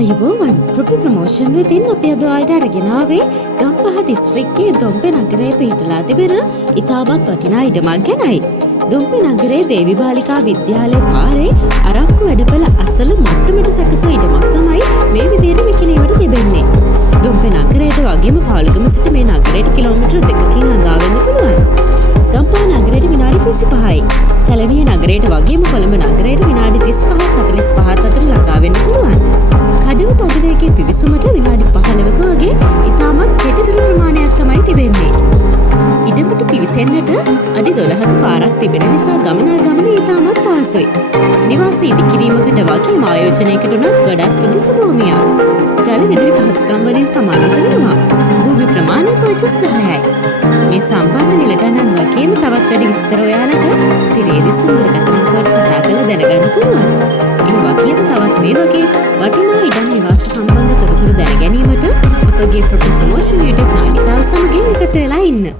ආයුබෝවන් ප්‍රොපි ප්‍රමෝෂන් වෙතින් අපි අද ඔයාලට අරගෙන ආවේ ගම්පහ දිස්ත්‍රික්කයේ දොම්පෙ නගරයේ පිහිටලා තිබෙන ඉතාමත් වටිනා ඉඩමක් ගැනයි. දොම්පෙ නගරයේ දේවි බාලිකා විද්‍යාලයේ පාරේ අරක්කු වැඩපළ අසල මට්ටමට සැකසූ ඉඩමක් තමයි මේ විදියට විකිණීමට තිබෙන්නේ. දොම්පෙ නගරයට වගේම පාලුගම සිට මේ නගරයට කිලෝමීටර් 2කින් ළඟා වෙන්න පුළුවන්. ගම්පහ නගරයට විනාඩි 25යි. කැලණිය නගරයට වගේම කොළඹ නගරයට විනාඩි 35ක් 45ක් අතර ළඟා වෙන්න පුළුවන්. කඩව තදවේගයේ පිවිසුමට විනාඩි 15ක වගේ ඉතාමත් කෙටි දුර ප්‍රමාණයක් තමයි තිබෙන්නේ. ඉඩමට පිවිසෙන්නට අඩි 12ක පාරක් තිබෙන නිසා ගමනාගමනය ඉතාමත් පහසුයි. නිවාස ඉදිකිරීමකට වගේම ආයෝජනයකට උනත් වඩා සුදුසු භූමියක්. ජල විදුලි පහසුකම් වලින් සමන්විත වෙනවා. භූමි ප්‍රමාණය පර්චස් 10යි. මේ සම්බන්ධ මිල ගණන් වගේම තවත් වැඩි විස්තර ඔයාලට තිරේදි සුන්දරකතනකට කතා කරලා දැනගන්න පුළුවන්. ඒ වගේම තවත් මේ වගේ වටිනා ඉඩම් නිවාස සම්බන්ධ තොරතුරු දැන ගැනීමට අපගේ ප්‍රොපි ප්‍රමෝෂන් YouTube නාලිකාව සමගින් එකතු වෙලා ඉන්න.